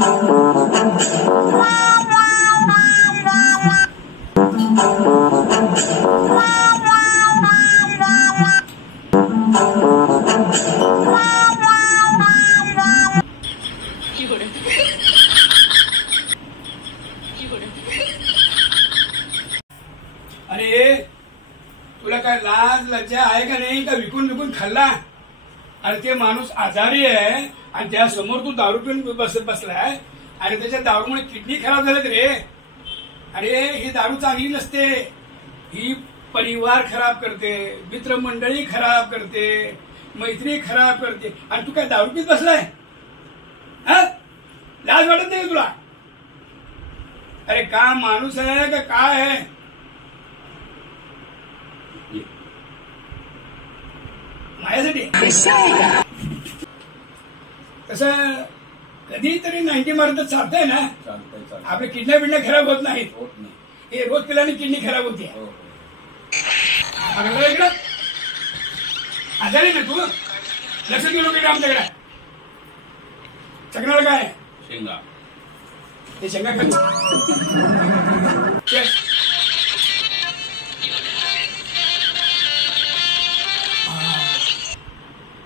अरे तुला काय लाज लज्जा आहे का नाही? का विकून विकून खाल्ला? अरे ते माणूस आजारी आहे आणि त्या समोर तू दारू पिऊन बसलाय आणि त्याच्या दारूमुळे किडनी खराब झाल्यात रे. अरे ही दारू चांगली नसते, ही परिवार खराब करते, मित्रमंडळी खराब करते, मैत्री खराब करते. आणि तू काय दारू पीत बसलाय? लाज वाटत नाही तुला? अरे का माणूस आहे का काय आहे? माझ्यासाठी तसं कधीतरी 90 मारत चालतंय ना. आपले किडन्या बिडण्या खराब होत नाहीत. हे रोज पिल्याने किडनी खराब होती. इकडं आजारी ना तू? लक्ष देऊ नको आमच्याकडे. चकनाला काय शेंगा? ते शेंगा खाली